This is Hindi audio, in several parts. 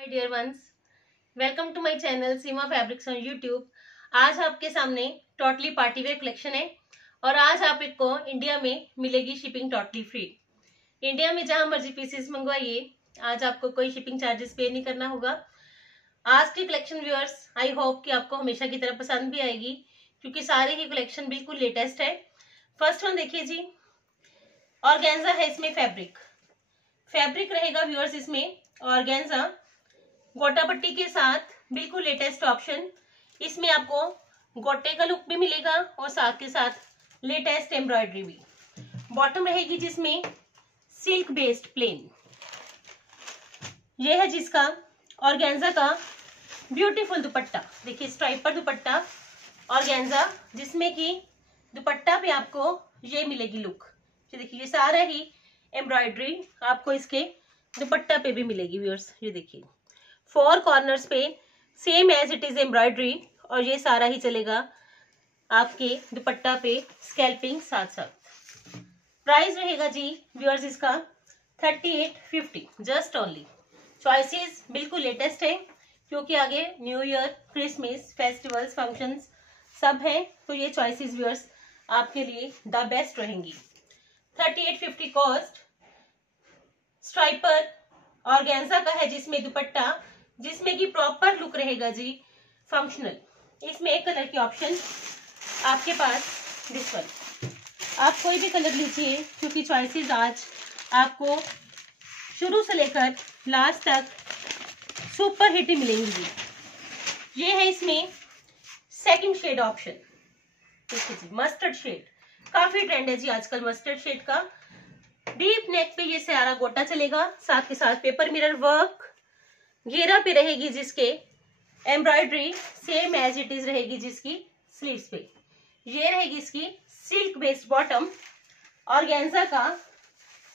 My dear ones, welcome to my channel Seema fabrics on YouTube. आज आपके सामने टोटली पार्टी वेयर कलेक्शन है और आज आपको इंडिया में मिलेगी शिपिंग टोटली फ्री। इंडिया में जहां मर्जी पीसेस मंगवाइए, आज आपको कोई शिपिंग चार्जेस पे नहीं करना होगा। आज की कलेक्शन व्यूअर्स, आई होप कि आपको हमेशा की तरह पसंद भी आएगी क्योंकि सारी ही कलेक्शन बिल्कुल लेटेस्ट है। फर्स्ट वन देखिए जी, ऑर्गेन्जा है इसमें फैब्रिक रहेगा व्यूअर्स इसमें ऑर्गेन्जा गोटा पट्टी के साथ, बिल्कुल लेटेस्ट ऑप्शन। इसमें आपको गोटे का लुक भी मिलेगा और साथ के साथ लेटेस्ट एम्ब्रॉयडरी भी। बॉटम रहेगी जिसमें सिल्क बेस्ड प्लेन। यह है जिसका ऑर्गेन्जा का ब्यूटीफुल दुपट्टा। देखिए स्ट्राइप पर दुपट्टा ऑर्गेन्जा, जिसमें कि दुपट्टा पे आपको ये मिलेगी लुक। देखिए ये सारा ही एम्ब्रॉयडरी आपको इसके दुपट्टा पे भी मिलेगी व्यूअर्स। ये देखिए 4 कॉर्नर्स पे same as it is embroidery और ये सारा ही चलेगा आपके दुपट्टा पे स्कैल्पिंग साथ साथ। प्राइस रहेगा जी व्यूअर्स इसका 3850 जस्ट ओनली। चॉइसेस बिल्कुल लेटेस्ट है क्योंकि आगे new year, Christmas, festivals, functions सब है, तो ये चॉइसेस व्यूअर्स आपके लिए द बेस्ट रहेंगी। 3850 कॉस्ट। स्ट्राइपर ऑर्गेन्जा का है जिसमें दुपट्टा, जिसमें कि प्रॉपर लुक रहेगा जी फंक्शनल। इसमें एक कलर की ऑप्शन आपके पास दिस वन। आप कोई भी कलर लीजिए क्योंकि चॉइसेस आज आपको शुरू से लेकर लास्ट तक सुपर हिट ही मिलेंगी जी। ये है इसमें सेकंड शेड ऑप्शन। देखिए जी मस्टर्ड शेड, काफी ट्रेंड है जी आजकल मस्टर्ड शेड का। डीप नेक पे ये सारा गोटा चलेगा, साथ के साथ पेपर मिरर वर्क। घेरा पे रहेगी जिसके embroidery same as it is रहेगी जिसकी स्लीव्स पे। ये रहेगी इसकी सिल्क बेस्ड बॉटम। ऑर्गेन्जा का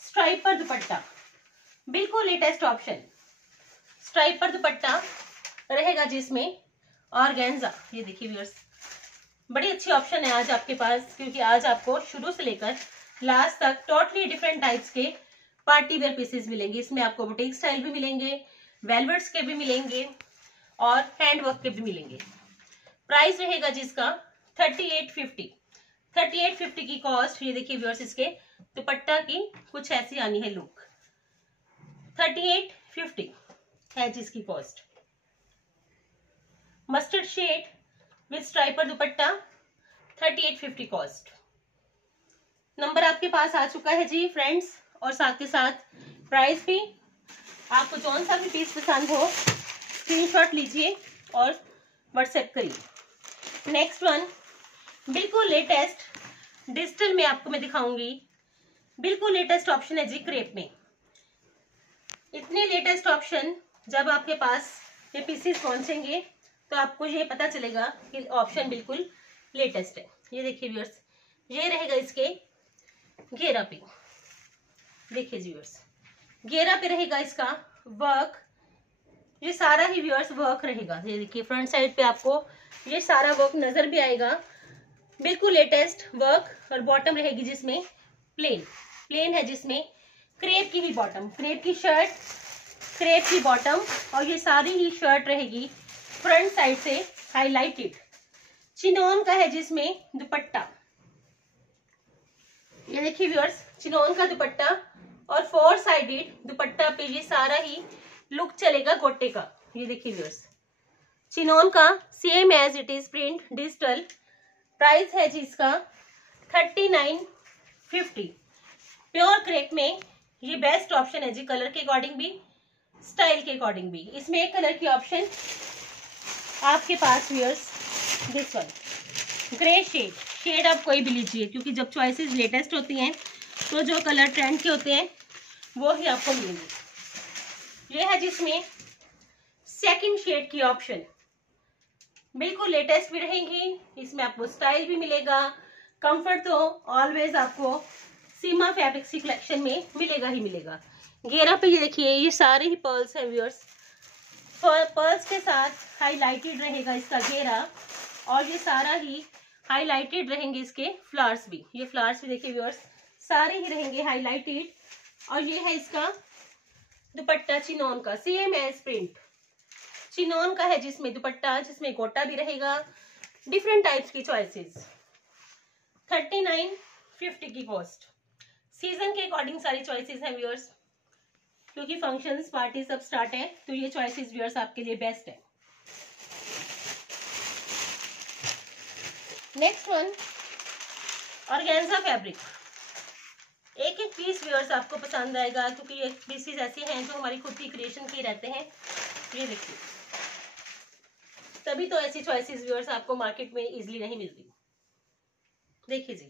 स्ट्राइप पर दुपट्टा, बिल्कुल लेटेस्ट ऑप्शन। स्ट्राइप पर दुपट्टा रहेगा जिसमें ऑर्गेन्जा। ये देखिए व्यूअर्स, बड़ी अच्छी ऑप्शन है आज आपके पास क्योंकि आज आपको शुरू से लेकर लास्ट तक टोटली डिफरेंट टाइप्स के पार्टी वेयर पीसेस मिलेंगे। इसमें आपको बुटीक स्टाइल भी मिलेंगे, वेलवेट्स के भी मिलेंगे और हैंडवर्क के भी मिलेंगे। प्राइस रहेगा जिसका 3850। 3850 की कॉस्ट। ये देखिए व्यूअर्स, इसके दुपट्टा की कुछ ऐसी आनी है लुक। 3850 है जिसकी cost. Mustard shade with striper dupatta 3850 cost. Number आपके पास आ चुका है जी फ्रेंड्स, और साथ के साथ प्राइस भी। आपको जौन सा भी पीस पसंद हो स्क्रीनशॉट लीजिए और व्हाट्सएप करिए। नेक्स्ट वन बिल्कुल लेटेस्ट डिजिटल में आपको मैं दिखाऊंगी। बिल्कुल लेटेस्ट ऑप्शन है जी क्रेप में। इतने लेटेस्ट ऑप्शन जब आपके पास ये पीसेस पहुंचेंगे तो आपको ये पता चलेगा कि ऑप्शन बिल्कुल लेटेस्ट है। ये देखिए व्यूअर्स, ये रहेगा इसके घेरा पे। देखिए व्यूअर्स, घेरा पे रहेगा इसका वर्क। ये सारा ही व्यूअर्स वर्क रहेगा। ये देखिए फ्रंट साइड पे आपको ये सारा वर्क नजर भी आएगा, बिल्कुल लेटेस्ट वर्क। और बॉटम रहेगी जिसमें प्लेन है, जिसमें क्रेप की भी बॉटम, क्रेप की शर्ट, क्रेप की बॉटम। और ये सारी ही शर्ट रहेगी फ्रंट साइड से हाईलाइटेड। चिनोन का है जिसमें दुपट्टा। ये देखिए व्यूअर्स, चिनोन का दुपट्टा और 4 साइडेड दुपट्टा पे ये सारा ही लुक चलेगा गोटे का। ये देखिए व्यूअर्स, चिनोन का same as it is print digital. Price है जी इसका 3950। प्योर क्रेप में ये बेस्ट ऑप्शन है जी, कलर के अकॉर्डिंग भी, स्टाइल के अकॉर्डिंग भी। इसमें एक कलर की ऑप्शन आपके पास viewers this one, grey shade आप कोई भी लीजिए क्योंकि जब चॉइसेस लेटेस्ट होती हैं तो जो कलर ट्रेंड के होते हैं वो ही आपको मिलेंगे। ये है जिसमें सेकंड शेड की ऑप्शन, बिल्कुल लेटेस्ट भी रहेंगी। इसमें आपको स्टाइल भी मिलेगा, कंफर्ट तो ऑलवेज आपको सीमा फैब्रिक्स की कलेक्शन में मिलेगा ही मिलेगा। घेरा पे ये देखिए, ये सारे ही पर्ल्स है व्यूअर्स। पर्ल्स के साथ हाईलाइटेड रहेगा इसका घेरा और ये सारा ही हाईलाइटेड रहेंगे इसके फ्लावर्स भी। ये फ्लावर्स भी देखिए व्यूअर्स, सारे ही रहेंगे हाईलाइटेड। और ये है इसका दुपट्टा चिनोन का, सेम एज प्रिंट। चिनॉन का है जिसमें दुपट्टा, जिसमें गोटा भी रहेगा, डिफरेंट टाइप्स की चॉइसेस। 3950 की कॉस्ट। सीजन के अकॉर्डिंग सारी चॉइसेस हैं व्यूअर्स, क्योंकि फंक्शंस पार्टी सब स्टार्ट है, तो ये चॉइसेस व्यूअर्स आपके लिए बेस्ट है। Next one, organza fabric. एक एक पीस व्यूअर्स आपको पसंद आएगा, क्योंकि ये पीसेस ऐसे हैं जो हमारी खुद की क्रिएशन के रहते हैं। ये देखिए, तभी तो ऐसी चॉइसेस व्यूअर्स आपको मार्केट में इजीली नहीं मिलती। देखिए जी,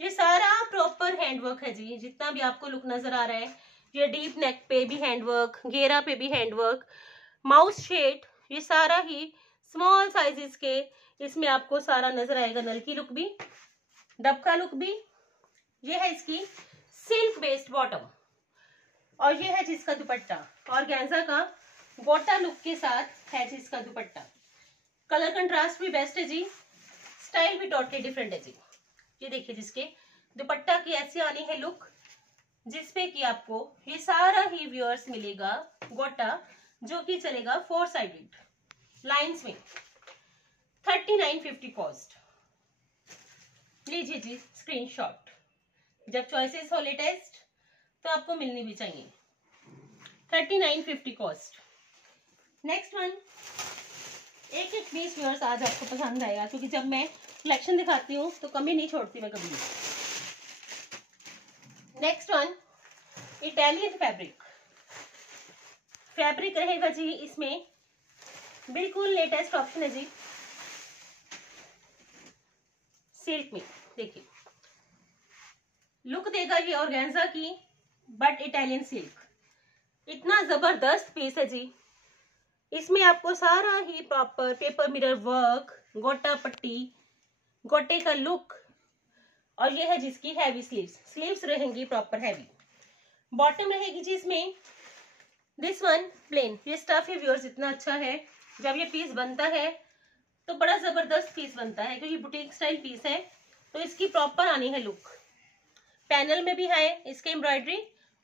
ये सारा प्रॉपर हैंडवर्क है जी, जितना भी आपको लुक नजर आ रहा है। ये डीप नेक पे भी हैंडवर्क, घेरा पे भी हैंडवर्क, माउस शेड, ये सारा ही स्मॉल साइजेस के इसमें आपको सारा नजर आएगा। नल की लुक भी, डबका लुक भी। ये है इसकी सिल्क बेस्ड बॉटम, और ये है जिसका दुपट्टा ऑर्गेन्जा का गोटा लुक के साथ है जिसका दुपट्टा। कलर कंट्रास्ट भी बेस्ट है जी, स्टाइल भी टोटली डिफरेंट है जी। ये देखिए, जिसके दुपट्टा की ऐसी आनी है लुक, जिसपे कि आपको ये सारा ही व्यूअर्स मिलेगा गोटा, जो कि चलेगा 4 साइडेड लाइंस में। 3950 कॉस्ट। लीजिए जी स्क्रीनशॉट, जब चॉइसेस हो लेटेस्ट तो आपको मिलनी भी चाहिए। 3950 कॉस्ट। नेक्स्ट वन, एक एक पीस व्यूअर्स आज आपको पसंद आएगा, क्योंकि जब मैं कलेक्शन दिखाती हूँ तो कमी नहीं छोड़ती मैं कभी। Next one, Italian fabric. Fabric रहेगा जी इसमें बिल्कुल लेटेस्ट ऑप्शन है जी, सिल्क में। देखिए लुक देगा ये ऑर्गेन्जा की, बट इटालियन सिल्क। इतना जबरदस्त पीस है जी, इसमें आपको सारा ही प्रॉपर पेपर मिरर वर्क, गोटा पट्टी, गोटे का लुक, और ये है जिसकी हैवी स्लीव्स। स्लीव्स रहेंगी प्रॉपर हैवी। बॉटम रहेगी जी इसमें दिस वन प्लेन। ये स्टफ है व्यूअर्स इतना अच्छा है, जब ये पीस बनता है तो बड़ा जबरदस्त पीस बनता है, क्योंकि बुटीक स्टाइल पीस है, तो इसकी प्रॉपर आनी है लुक। पैनल में भी है इसके एम्ब्रॉयडरी,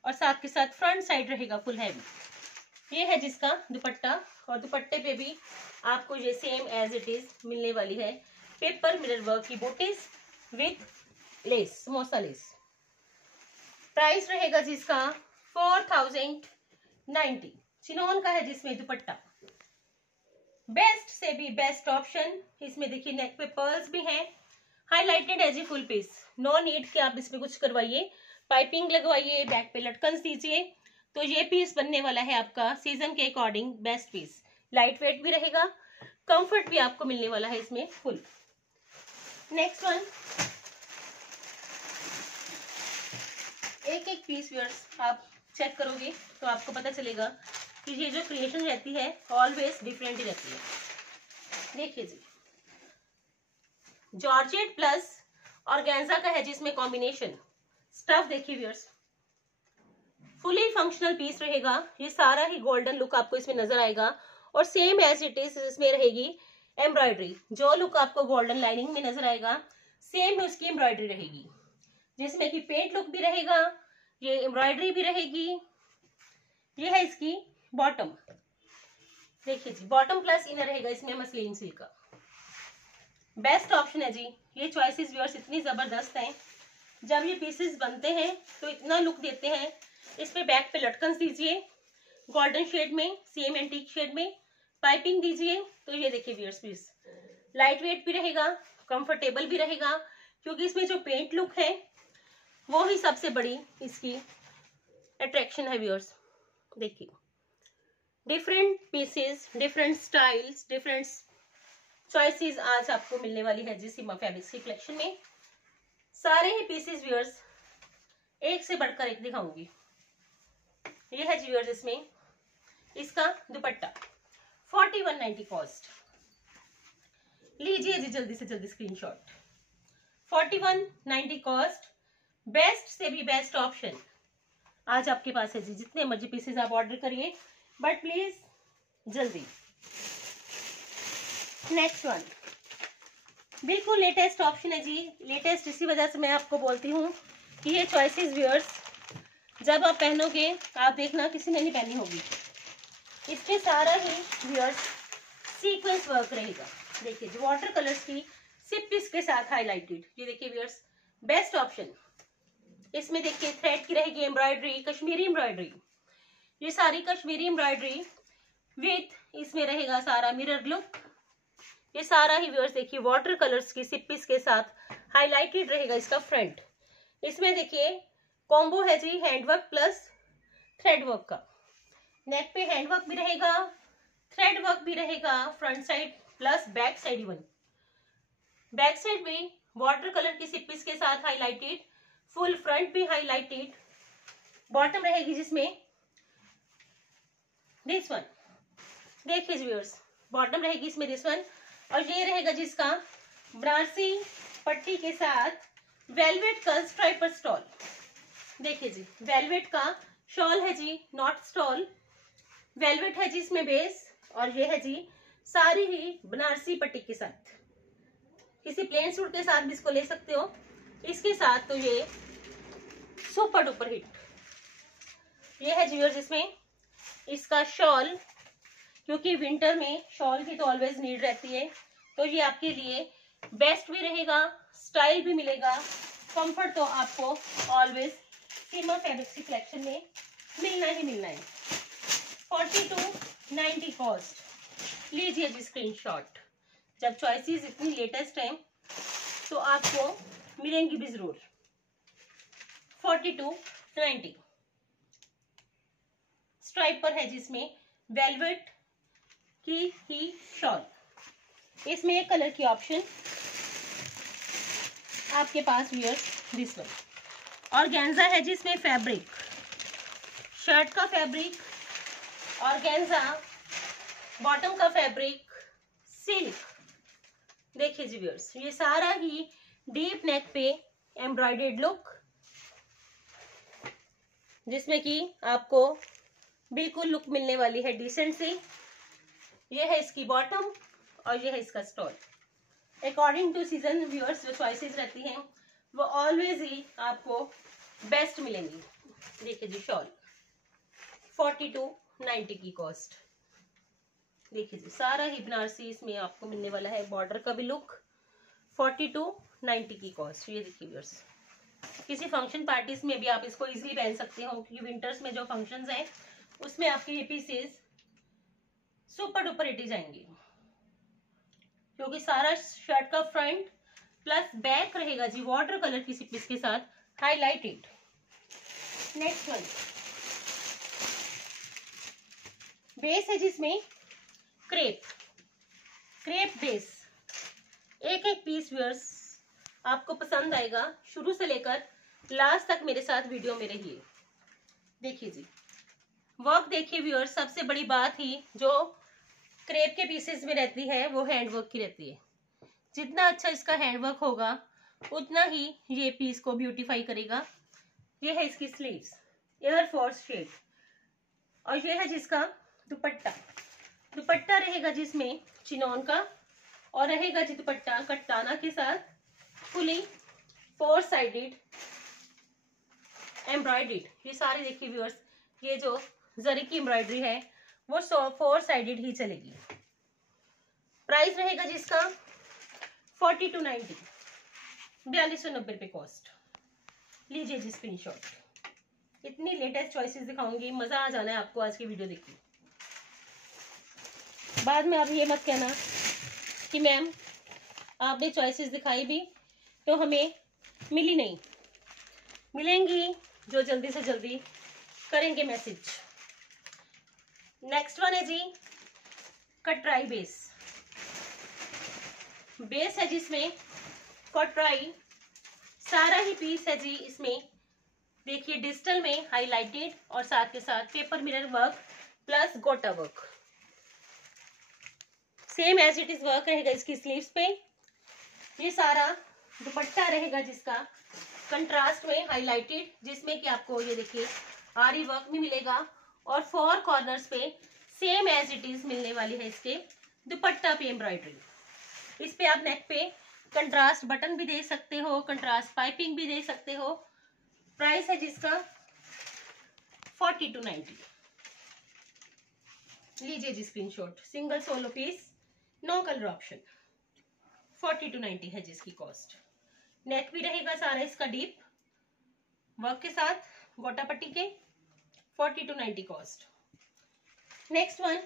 और साथ के साथ फ्रंट साइड रहेगा फुल हैवी। ये है जिसका दुपट्टा, और दुपट्टे पे भी आपको ये सेम एज इट इज मिलने वाली है पेपर मिरर वर्क की booties with less, samosa less. Price रहेगा जिसका 4090। चिनॉन का है जिसमें दुपट्टा, बेस्ट से भी बेस्ट ऑप्शन। इसमें देखिए नेक पे पर्ल्स भी हैं, हाईलाइटेड है जी फुल पीस। नो नीड कि आप इसमें कुछ करवाइए, पाइपिंग लगवाइए, बैक पे लटकन दीजिए, तो ये पीस बनने वाला है आपका सीजन के according best piece. Light weight भी रहेगा, कंफर्ट भी आपको मिलने वाला है इसमें फुल। नेक्स्ट वन, एक एक पीस व्यूअर्स आप चेक करोगे तो आपको पता चलेगा कि ये जो क्रिएशन रहती है ऑलवेज डिफरेंट ही रहती है। देखिए जी, जॉर्जेट प्लस ऑर्गेन्जा का है जिसमें कॉम्बिनेशन। स्टफ देखिए व्यूअर्स, फुली फंक्शनल पीस रहेगा। ये सारा ही गोल्डन लुक आपको इसमें नजर आएगा, और सेम एज इट इज इसमें रहेगी एम्ब्रॉयडरी। जो लुक आपको गोल्डन लाइनिंग में नजर आएगा, सेम उसकी एम्ब्रॉयडरी रहेगी, जिसमें कि पेंट लुक भी रहेगा, ये एम्ब्रॉयडरी भी रहेगी। ये है इसकी बॉटम। देखिए जी, बॉटम प्लस इनर रहेगा इसमें मसलिन सिल्क का। बेस्ट ऑप्शन है जी। ये चॉइसेस व्यूअर्स इतनी जबरदस्त हैं, जब ये पीसेस बनते हैं तो इतना लुक देते हैं। इस पे बैक पे लटकन दीजिए गोल्डन शेड में, सेम एंटीक शेड में, पाइपिंग दीजिए, तो ये देखिए व्यूअर्स पीस लाइट वेट भी रहेगा, कंफर्टेबल भी रहेगा, क्योंकि इसमें जो पेंट लुक है वो ही सबसे बड़ी इसकी अट्रैक्शन है व्यूअर्स। देखिए different pieces, different styles, different choices आज आपको मिलने वाली है जी सीमा फैब्रिक्स की कलेक्शन में। सारे ही पीसेस व्यूअर्स एक से बढ़कर एक दिखाऊंगी। ये है जी व्यूअर्स इसमें इसका दुपट्टा 4190 कॉस्ट। लीजिए जी जल्दी से जल्दी स्क्रीनशॉट। 4190 कॉस्ट, बेस्ट से भी बेस्ट ऑप्शन आज आपके पास है जी। जितने मर्जी पीसेस आप ऑर्डर करिए, बट प्लीज जल्दी। नेक्स्ट वन बिल्कुल लेटेस्ट ऑप्शन है जी। लेटेस्ट इसी वजह से मैं आपको बोलती हूँ कि ये चॉइसेस व्यूअर्स जब आप पहनोगे आप देखना किसी ने नहीं पहनी होगी। इसके सारा ही व्यूअर्स सीक्वेंस वर्क रहेगा। देखिए जो वाटर कलर्स की सिप इसके साथ हाईलाइटेड, ये देखिए व्यूअर्स बेस्ट ऑप्शन। इसमें देखिए थ्रेड की रहेगी एम्ब्रॉयडरी, कश्मीरी एम्ब्रॉयडरी, ये सारी कश्मीरी एम्ब्रॉयडरी विथ इसमें रहेगा सारा मिरर लुक। ये सारा ही व्यूअर्स देखिए वाटर कलर्स की सिप्पीस के साथ हाईलाइटेड रहेगा इसका फ्रंट। इसमें देखिए कॉम्बो है जी हैंडवर्क प्लस थ्रेड वर्क का। नेक पे हैंडवर्क भी रहेगा, थ्रेड वर्क भी रहेगा front side plus back side even. Back side में वाटर कलर की सिप्पीस के साथ हाईलाइटेड, फुल फ्रंट भी हाईलाइटेड। बॉटम रहेगी जिसमें दिस वन, देखिए व्यूअर्स बॉटम रहेगी इसमें दिस वन, और ये रहेगा जिसका बनारसी पट्टी के साथ वेलवेट का स्ट्राइपर स्टॉल। देखिए जी वेलवेट का शॉल है जी, नॉट स्टॉल, वेलवेट है जी इसमें बेस, और ये है जी सारी ही बनारसी पट्टी के साथ। किसी प्लेन सूट के साथ भी इसको ले सकते हो, इसके साथ तो ये सुपर डुपर हिट। ये है जी जिसमें इसका शॉल, क्योंकि विंटर में शॉल की तो ऑलवेज नीड रहती है, तो ये आपके लिए बेस्ट भी रहेगा, स्टाइल भी मिलेगा, कंफर्ट तो आपको ऑलवेज सीमा फैब्रिक्स की कलेक्शन में मिलना ही मिलना है। 4290 कॉस्ट। लीजिए जी स्क्रीनशॉट। जब चॉइसेस इतनी लेटेस्ट हैं तो आपको मिलेंगी भी जरूर। 4290 स्ट्राइप पर है जिसमें वेलवेट की ही शॉल। इसमें एक कलर की ऑप्शन आपके पास व्यूअर्स दिस वन। ऑर्गेन्जा है जिसमें फैब्रिक, शर्ट का फैब्रिक ऑर्गेन्जा, बॉटम का फैब्रिक सिल्क। देखिए जी व्यूअर्स ये सारा ही डीप नेक पे एम्ब्रॉयडर्ड लुक, जिसमें कि आपको बिल्कुल लुक मिलने वाली है डिसेंट सी। ये है इसकी बॉटम और ये है इसका stole. According to season viewers जो चॉइसेस रहती हैं वो ऑलवेज ही आपको बेस्ट मिलेंगी। देखिए जी शॉल 4290 की कॉस्ट। देखिए जी सारा ही बनारसी इसमें आपको मिलने वाला है, बॉर्डर का भी लुक। 4290 की कॉस्ट। ये देखिए व्यूअर्स किसी फंक्शन पार्टीज में भी आप इसको इजीली पहन सकते हो, क्योंकि विंटर्स में जो फंक्शंस हैं उसमें आपके ये पीसेस सुपर डुपर हिट जाएंगे, क्योंकि सारा शर्ट का फ्रंट प्लस बैक रहेगा जी वाटर कलर की सिप्पीस के साथ हाईलाइटेड। नेक्स्ट वन बेस है जिसमें क्रेप बेस। एक एक पीस व्यूअर्स आपको पसंद आएगा, शुरू से लेकर लास्ट तक मेरे साथ वीडियो में रहिए। देखिए जी वर्क देखिए व्यूअर्स, सबसे बड़ी बात ही जो क्रेप के पीसेस में रहती है वो हैंडवर्क की रहती है। जितना अच्छा इसका हैंडवर्क होगा उतना ही ये पीस को ब्यूटीफाई करेगा। ये है इसकी स्लीव्स एयर फोर्स शेड, और ये है जिसका दुपट्टा। दुपट्टा रहेगा जिसमें चिनॉन का, और रहेगा जी दुपट्टा कट्टाना के साथ फुली 4 साइडेड एम्ब्रॉयडर्ड। ये सारे देखिए व्यूअर्स ये जो जरी की एम्ब्रॉयडरी है वो 4 साइडेड ही चलेगी। प्राइस रहेगा जिसका 4290, 4290 रुपए कॉस्ट। लीजिए जी स्क्रीनशॉट। इतनी लेटेस्ट चॉइसेस दिखाऊंगी, मजा आ जाना है आपको आज की वीडियो देखिए। बाद में आप ये मत कहना कि मैम आपने चॉइसेस दिखाई भी तो हमें मिली नहीं। मिलेंगी जो जल्दी से जल्दी करेंगे मैसेज। नेक्स्ट वन है जी कटराई बेस। बेस है जिसमें कटराई सारा ही पीस है जी। इसमें देखिए डिजिटल में हाईलाइटेड और साथ के साथ पेपर मिरर वर्क प्लस गोटा work. Same as it is work रहेगा इसकी स्लीव्स पे। ये सारा दुपट्टा रहेगा जिसका कंट्रास्ट में हाईलाइटेड, जिसमें कि आपको ये देखिए आरी वर्क भी मिलेगा, और 4 कॉर्नर्स पे सेम एज इट इज मिलने वाली है इसके दुपट्टा पे एम्ब्रॉयडरी। इस पे आप नेक पे कंट्रास्ट बटन भी दे सकते हो, कंट्रास्ट पाइपिंग भी दे सकते हो। प्राइस है जिसका 4290। लीजिए जी screenshot. Single solo piece, no colour option, 40 to 90 है जिसकी कॉस्ट। नेक भी रहेगा सारा इसका डीप वर्क के साथ, गोटा पट्टी के, 40 to 90 cost. Next one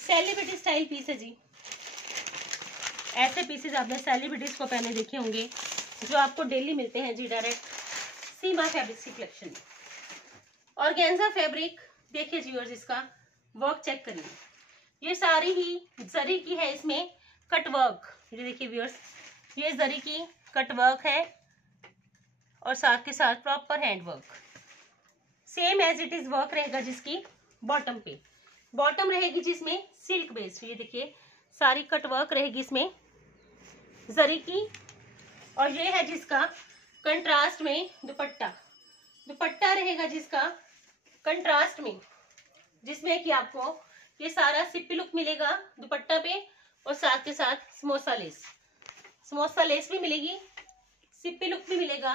celebrity style piece है जी। ऐसे पीसेस आपने सेलिब्रिटीज को पहने देखे होंगे जो आपको डेली मिलते हैं जी डायरेक्ट सीमा फैब्रिक्स की कलेक्शन में। ऑर्गेन्जा फैब्रिक देखिए जी, और इसका वर्क चेक करिए, ये सारी ही जरी की है, इसमें कट वर्क, ये देखिए व्यूअर्स, ये जरी की कट वर्क है और साथ के साथ proper hand work, same as it is work रहेगा जिसकी बॉटम पे। बॉटम रहेगी जिसमें सिल्क बेस्ड, ये देखिए सारी कट वर्क रहेगी इसमें जरी की, और ये है जिसका कंट्रास्ट में दुपट्टा। दुपट्टा रहेगा जिसका कंट्रास्ट में, जिसमें कि आपको ये सारा सिप्पी लुक मिलेगा दुपट्टा पे, और साथ के साथ समोसा लेस भी मिलेगी, सिप्पी लुक भी मिलेगा,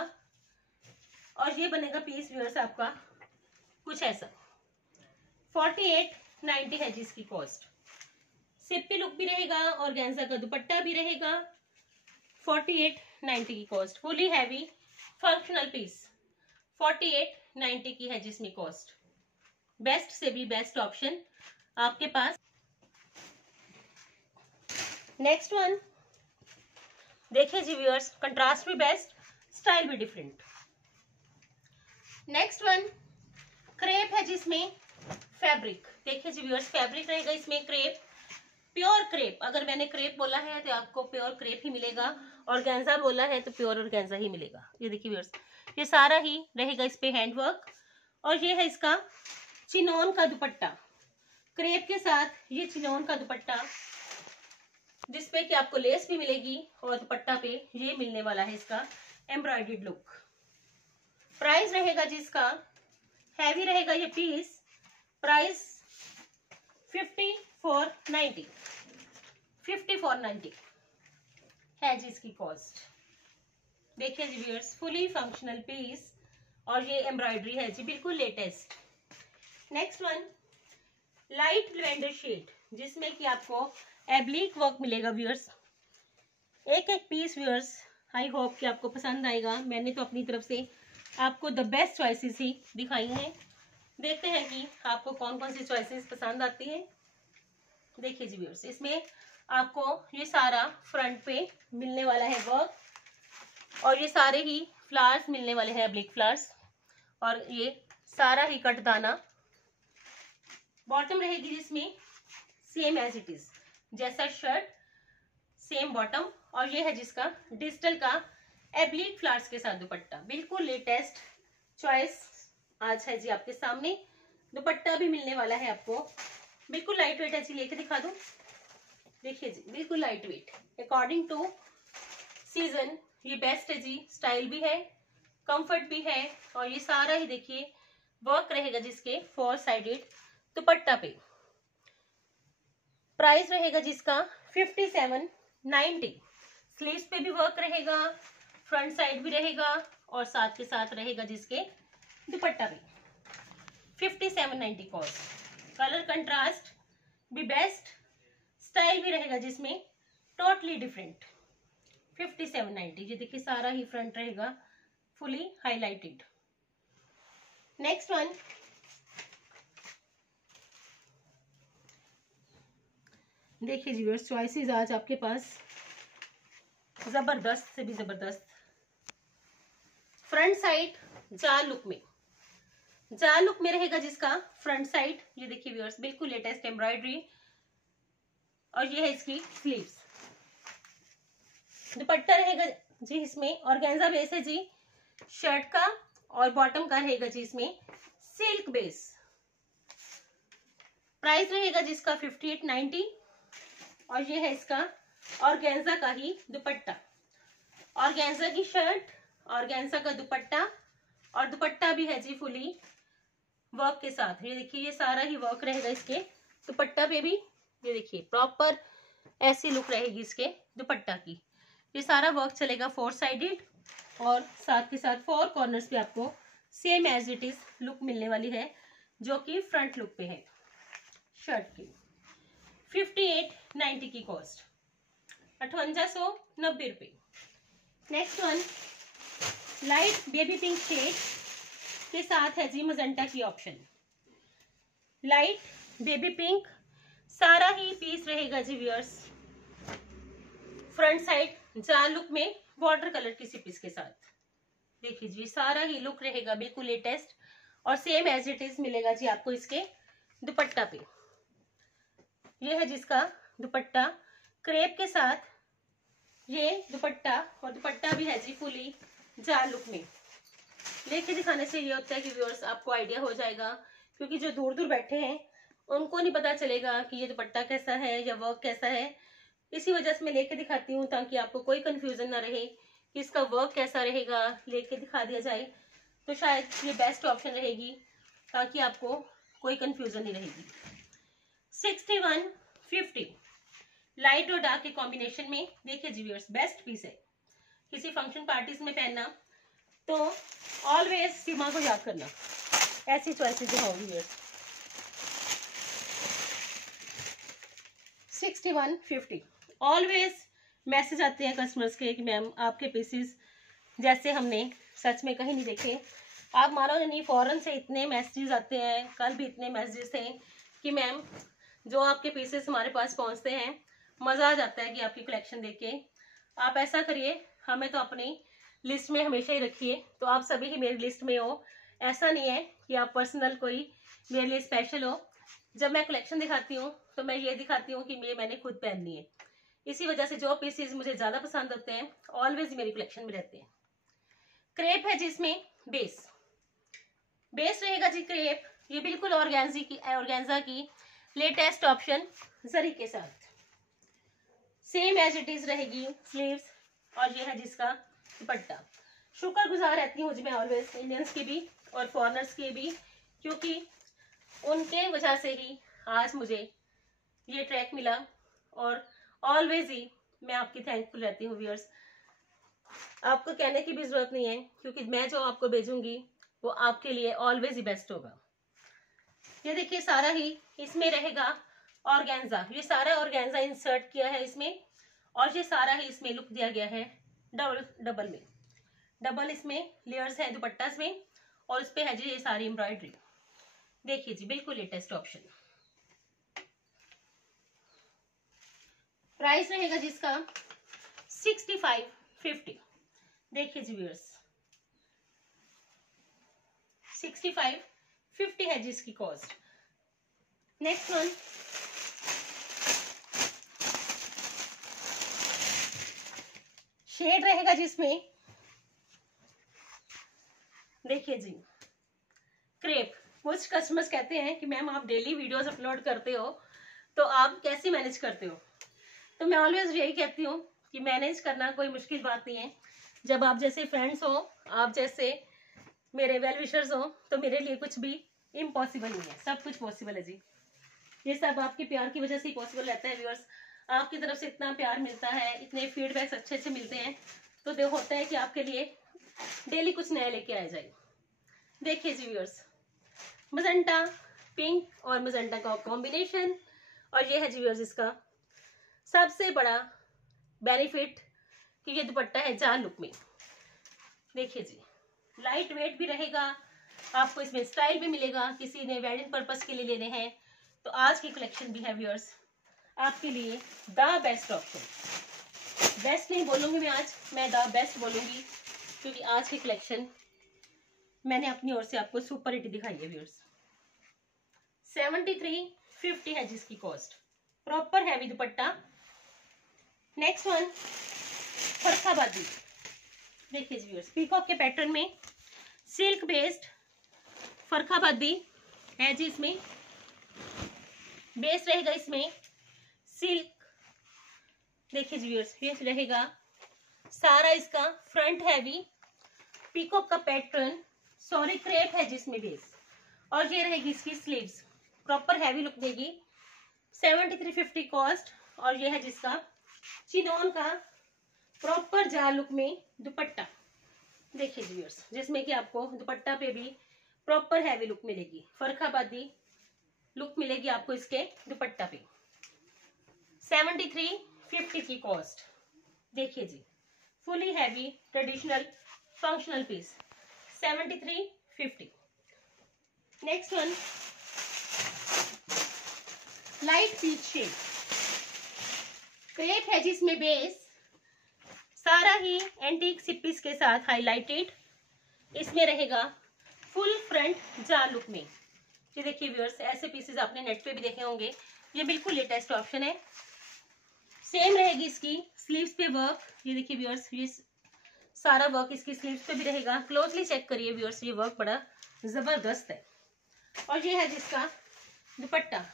और ये बनेगा पीस व्यूअर्स आपका कुछ ऐसा। 4890 है जिसकी कॉस्ट। सिप्पी लुक भी रहेगा, ऑर्गेन्जा का दुपट्टा भी रहेगा, 4890 की cost. Fully heavy functional piece 4890 की है जिसमें कॉस्ट। बेस्ट से भी बेस्ट ऑप्शन आपके पास। नेक्स्ट वन देखिए जी व्यूअर्स, कंट्रास्ट भी बेस्ट, स्टाइल भी डिफरेंट। नेक्स्ट वन क्रेप है जिसमें फैब्रिक, देखिए जी व्यूअर्स, फैब्रिक रहेगा इसमें क्रेप, प्योर क्रेप। अगर मैंने क्रेप बोला है तो आपको प्योर क्रेप ही मिलेगा, ऑर्गेन्जा बोला है तो प्योर ऑर्गेन्जा ही मिलेगा। ये देखिए व्यूअर्स, ये सारा ही रहेगा इस पे हैंडवर्क, और ये है इसका चिनोन का दुपट्टा क्रेप के साथ, ये चिनोन का दुपट्टा जिसपे कि आपको लेस भी मिलेगी, और दुपट्टा पे ये मिलने वाला है इसका एम्ब्रॉयडर्ड लुक। प्राइस रहेगा जिसका हैवी रहेगा ये पीस, प्राइस 5490 है जी इसकी कॉस्ट। देखिए जी व्यूअर्स, फुली फंक्शनल पीस, और ये एम्ब्रॉयडरी है जी बिल्कुल latest. Next one light lavender shade, जिसमें कि आपको एब्लिक वर्क मिलेगा व्यूअर्स। एक एक पीस व्यूअर्स आई होप कि आपको पसंद आएगा। मैंने तो अपनी तरफ से आपको द बेस्ट चॉइसेस ही दिखाई हैं। देखते हैं कि आपको कौन कौन सी चॉइसेस पसंद आती हैं। देखिए जी व्यूअर्स, इसमें आपको ये सारा फ्रंट पे मिलने वाला है वर्क, और ये सारे ही फ्लावर्स मिलने वाले हैं, एब्लिक फ्लावर्स, और ये सारा ही कट दाना। बॉटम रहेगी जिसमें सेम एज इट इज जैसा शर्ट, सेम बॉटम, और ये है जिसका डिजिटल का एब्लिक फ्लावर्स के साथ दुपट्टा। बिल्कुल लेटेस्ट चॉइस आज है जी आपके सामने। दुपट्टा भी मिलने वाला है आपको, बिल्कुल लाइट वेट है जी, लेके दिखा दूं। देखिए जी बिल्कुल light weight, according to season ये बेस्ट है जी, स्टाइल भी है, कंफर्ट भी है, और ये सारा ही देखिए वर्क रहेगा जिसके 4 साइडेड दुपट्टा पे। प्राइस रहेगा जिसका 5790। स्लीव्स पे भी वर्क रहेगा, फ्रंट साइड भी रहेगा, और साथ के साथ रहेगा जिसके दुपट्टा भी। 5790 कॉस्ट। कलर कंट्रास्ट भी बेस्ट, स्टाइल भी रहेगा जिसमें टोटली डिफरेंट। 5790, ये देखिए सारा ही फ्रंट रहेगा फुली हाईलाइटेड। नेक्स्ट वन देखिए जी व्यूअर्स, चॉइसेस आज आपके पास जबरदस्त से भी जबरदस्त। फ्रंट साइड जाल लुक में, जाल लुक में रहेगा जिसका फ्रंट साइड, ये देखिए व्यूअर्स बिल्कुल लेटेस्ट एम्ब्रॉयडरी, और ये है इसकी स्लीव्स। दुपट्टा रहेगा जी इसमें ऑर्गेन्जा बेस है जी शर्ट का, और बॉटम का रहेगा जी इसमें सिल्क बेस। प्राइस रहेगा जिसका 5890, और ये है इसका ऑर्गेन्जा का ही दुपट्टा, ऑर्गेन्जा की शर्ट, ऑर्गेन्जा का दुपट्टा, और दुपट्टा भी है जी फुली वर्क के साथ। ये देखिए ये सारा ही वर्क रहेगा इसके दुपट्टा पे भी, ये देखिए प्रॉपर ऐसी लुक रहेगी इसके दुपट्टा की। ये सारा वर्क चलेगा 4 साइडेड, और साथ के साथ 4 कॉर्नर्स पे आपको same as it is look मिलने वाली है। जो कि फ्रंट लुक पे है शर्ट की। 5890 की कॉस्ट, 5890 रुपये। Next one light baby pink shade के साथ है जी मजेंटा की ऑप्शन। लाइट बेबी पिंक सारा ही पीस रहेगा जी व्यूअर्स, फ्रंट साइड जाल लुक में वाटर कलर की पीस के साथ। देखिए जी सारा ही लुक रहेगा बिल्कुल लेटेस्ट और सेम एज इट इज मिलेगा जी आपको इसके दुपट्टा पे। ये है जिसका दुपट्टा क्रेप के साथ, ये दुपट्टा और दुपट्टा भी है जी फुली जाल लुक में। लेके दिखाने से ये होता है कि व्यूअर्स आपको आइडिया हो जाएगा, क्योंकि जो दूर दूर बैठे हैं उनको नहीं पता चलेगा कि ये दुपट्टा कैसा है या वर्क कैसा है। इसी वजह से मैं लेके दिखाती हूँ ताकि आपको कोई कंफ्यूजन ना रहे कि इसका वर्क कैसा रहेगा, लेके दिखा दिया जाए तो शायद ये बेस्ट ऑप्शन रहेगी, ताकि आपको कोई कंफ्यूजन नहीं रहेगी। 6150 लाइट और डार्क के कॉम्बिनेशन में। देखिए जी व्यूअर्स बेस्ट पीस है किसी फंक्शन पार्टीज में पहनना, तो ऑलवेज सीमा को याद करना, ऐसी चॉइसेस जो होंगी व्यूअर्स। 6150 ऑलवेज मैसेज आते हैं कस्टमर्स के कि मैम आपके पीसेस जैसे हमने सच में कहीं नहीं देखे। आप मानो नहीं, फॉरेन से इतने मैसेजेस आते हैं, कल भी इतने मैसेजेस थे कि मैम जो आपके पीसेस हमारे पास पहुंचते हैं मज़ा आ जाता है कि आपकी कलेक्शन देख के। आप ऐसा करिए, हमें तो अपनी लिस्ट में हमेशा ही रखिए, तो आप सभी ही मेरी लिस्ट में हो। ऐसा नहीं है कि आप पर्सनल कोई मेरे लिए स्पेशल हो। जब मैं कलेक्शन दिखाती हूँ तो मैं ये दिखाती हूँ कि ये मैंने खुद पहननी है। इसी वजह से जो पीसेस मुझे ज़्यादा पसंद होते हैं ऑलवेज मेरी कलेक्शन में रहते हैं। क्रेप है जिसमें बेस रहेगा जी क्रेप, ये बिल्कुल ऑर्गेन्जा की लेटेस्ट ऑप्शन जरी के साथ, सेम एज इट इज रहेगी स्लीव्स। और ये है जिसका दुपट्टा। शुक्रगुजार रहती हूँ जी मैं ऑलवेज इंडियंस की भी और फॉरेनर्स की भी, क्योंकि उनके वजह से ही आज मुझे ये ट्रैक मिला और ऑलवेज ही मैं आपकी थैंकफुल रहती हूँ व्यूअर्स। आपको कहने की भी जरूरत नहीं है, क्योंकि मैं जो आपको भेजूंगी वो आपके लिए ऑलवेज ही बेस्ट होगा। ये देखिए सारा ही इसमें रहेगा ऑर्गेन्जा, ये सारा ऑर्गेन्जा इंसर्ट किया है इसमें, और ये सारा ही इसमें लुक दिया गया है डबल इसमें लेयर्स है दुपट्टा में, और उस पे है जी ये सारी एम्ब्रॉयडरी। देखिए जी बिल्कुल लेटेस्ट ऑप्शन। प्राइस रहेगा जिसका 6550। देखिए जी व्यूअर्स 6550 है जिसकी कॉस्ट। नेक्स्ट वन शेड रहेगा जिसमें, देखिए जी क्रेप। कुछ कस्टमर्स कहते हैं कि मैम आप डेली वीडियोस अपलोड करते हो तो आप कैसे मैनेज करते हो, तो मैं ऑलवेज यही कहती हूँ कि मैनेज करना कोई मुश्किल बात नहीं है। जब आप जैसे फ्रेंड्स हो, आप जैसे मेरे वेल विशर्स हो, तो मेरे लिए कुछ भी इम्पॉसिबल नहीं है, सब कुछ पॉसिबल है जी। ये सब आपके प्यार की वजह से ही पॉसिबल रहता है व्यूअर्स। आपकी तरफ से इतना प्यार मिलता है, इतने फीडबैक्स अच्छे अच्छे मिलते हैं, तो देखो होता है कि आपके लिए डेली कुछ नया लेके आ जाए। देखिए जी व्यूअर्स मजेंटा पिंक और मजेंटा का कॉम्बिनेशन, और ये है जी व्यूअर्स इसका सबसे बड़ा बेनिफिट कि ये दुपट्टा है जाल लुक में। देखिए जी लाइट वेट भी रहेगा, आपको इसमें स्टाइल भी मिलेगा। किसी ने वेडिंग पर्पस के लिए लेने हैं तो आज की कलेक्शन भी है व्यूअर्स आपके लिए द बेस्ट ऑप्शन। बेस्ट नहीं बोलूंगी मैं आज, मैं द बेस्ट बोलूंगी, क्योंकि आज की कलेक्शन मैंने अपनी ओर से आपको सुपर हिट दिखाई है व्यूअर्स। 7350 है जिसकी cost, proper heavy dupatta. Next one Farrukhabadi. देखिए व्यूअर्स पीकॉक के पैटर्न में सिल्क बेस्ड फरखाबादी है जी, इसमें बेस रहेगा इसमें सिल्क। देखिए व्यूअर्स ये रहेगा सारा इसका फ्रंट हैवी पीकॉक का पैटर्न, सॉरी क्रेप है जिसमें बेस, और ये रहेगी इसकी स्लीव्स, प्रॉपर हैवी लुक देगी। 7350 कॉस्ट, और ये है जिसका चिनोन का प्रॉपर जाल लुक में दुपट्टा। देखिए व्यूअर्स जिसमें कि आपको दुपट्टा पे भी प्रॉपर हैवी लुक मिलेगी, फरखाबादी लुक मिलेगी आपको इसके दुपट्टा पे। 7350 की कॉस्ट। देखिए जी, fully heavy traditional functional piece 7350। Next one, light peach shade crepe है जिसमें बेस सारा ही एंटीक सिप्पीस के साथ हाईलाइटेड। इसमें रहेगा फुल फ्रंट जार लुक में। ये देखिए व्यूअर्स, ऐसे पीसेस आपने नेट पे भी देखे होंगे, ये बिल्कुल लेटेस्ट ऑप्शन है। सेम रहेगी इसकी स्लीव्स पे वर्क। ये देखिए व्यूअर्स, ये सारा वर्क इसकी स्लीव्स पे भी रहेगा। क्लोजली चेक करिए व्यूअर्स, ये वर्क बड़ा जबरदस्त है। और ये है जिसका दुपट्टा,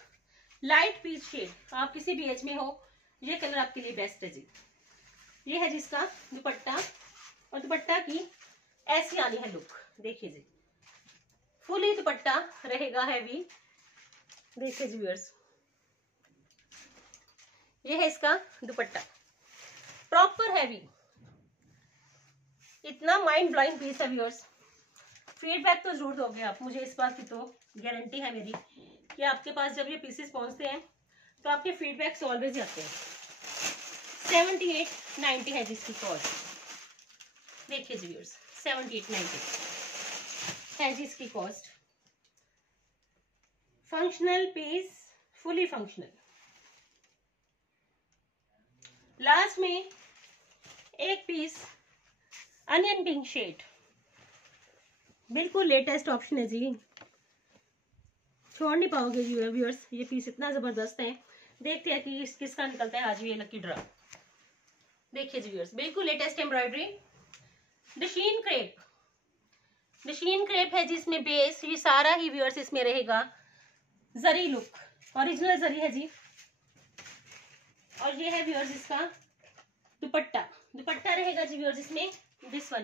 लाइट पीच शेड। आप किसी भी एज में हो, ये कलर आपके लिए बेस्ट है जी। ये है जिसका दुपट्टा, और दुपट्टा की ऐसी आनी है लुक। देखिए जी, फुली दुपट्टा रहेगा हैवी। देखिए जी व्यूअर्स, ये है इसका दुपट्टा, प्रॉपर हैवी। इतना माइंड ब्लोइंग पीस है व्यूअर्स। फीडबैक तो जरूर दोगे आप मुझे, इस बात की तो गारंटी है मेरी कि आपके पास जब ये पीसेस पहुंचते हैं तो आपके फीडबैक्स ऑलवेज आते हैं। 7890 है जिसकी कॉस्ट। देखिए जी व्यूअर्स, 7890 है जिसकी cost. Functional piece, fully functional. Last में एक पीस अनियन पिंक शेड, बिल्कुल लेटेस्ट ऑप्शन है जी, छोड़ नहीं पाओगे जी व्यूअर्स। ये पीस इतना जबरदस्त है। देखते हैं कि किसका निकलता है आज भी ये लकी ड्रा। देखिए जी व्यूअर्स, बिल्कुल लेटेस्ट एम्ब्रॉयडरी, डशीन क्रेप। डशीन क्रेप है जिसमें बेस ये सारा ही व्यूअर्स इसमें रहेगा जरी लुक, ओरिजिनल जरी है जी। और ये है व्यूअर्स इसका दुपट्टा। दुपट्टा रहेगा जी व्यूअर्स इसमें दिस वन।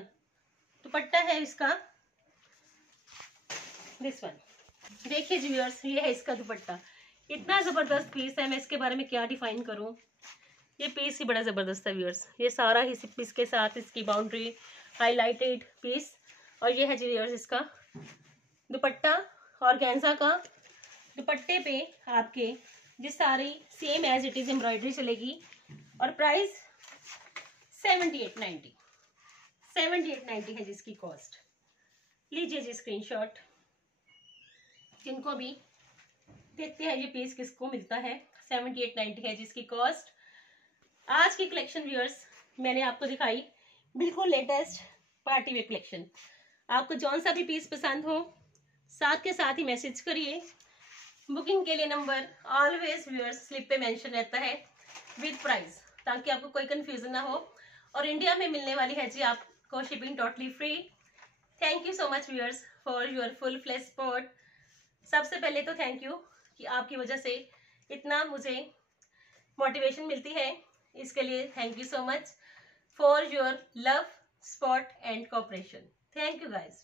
दुपट्टा है इसका दिस वन। देखिए जी व्यूअर्स, ये है इसका दुपट्टा। इतना जबरदस्त पीस है, मैं इसके बारे में क्या डिफाइन करूं। ये पीस ही बड़ा जबरदस्त है व्यूअर्स। ये सारा ही पीस के साथ इसकी बाउंड्री हाईलाइटेड पीस। और ये है जी व्यूअर्स इसका दुपट्टा, ऑर्गेन्जा का। दुपट्टे पे आपके जिस सारी same as it is embroidery चलेगी। और प्राइस 7890 7890 है जिसकी कॉस्ट। लीजिए जी स्क्रीनशॉट, जिनको भी देखते हैं ये पीस किसको मिलता है। 7890 है जिसकी कॉस्ट। आज की कलेक्शन व्यूअर्स मैंने आपको दिखाई बिल्कुल लेटेस्ट पार्टी वेयर कलेक्शन। आपको जौन सा भी पीस पसंद हो साथ के साथ ही मैसेज करिए। बुकिंग के लिए नंबर ऑलवेज व्यूअर्स स्लिप पे मेंशन रहता है विद प्राइस, ताकि आपको कोई कंफ्यूजन ना हो। और इंडिया में मिलने वाली है जी आपको shipping totally free. Thank you so much viewers for your full fledge support. सबसे पहले तो थैंक यू कि आपकी वजह से इतना मुझे मोटिवेशन मिलती है, इसके लिए thank you so much for your love, support and cooperation. Thank you guys.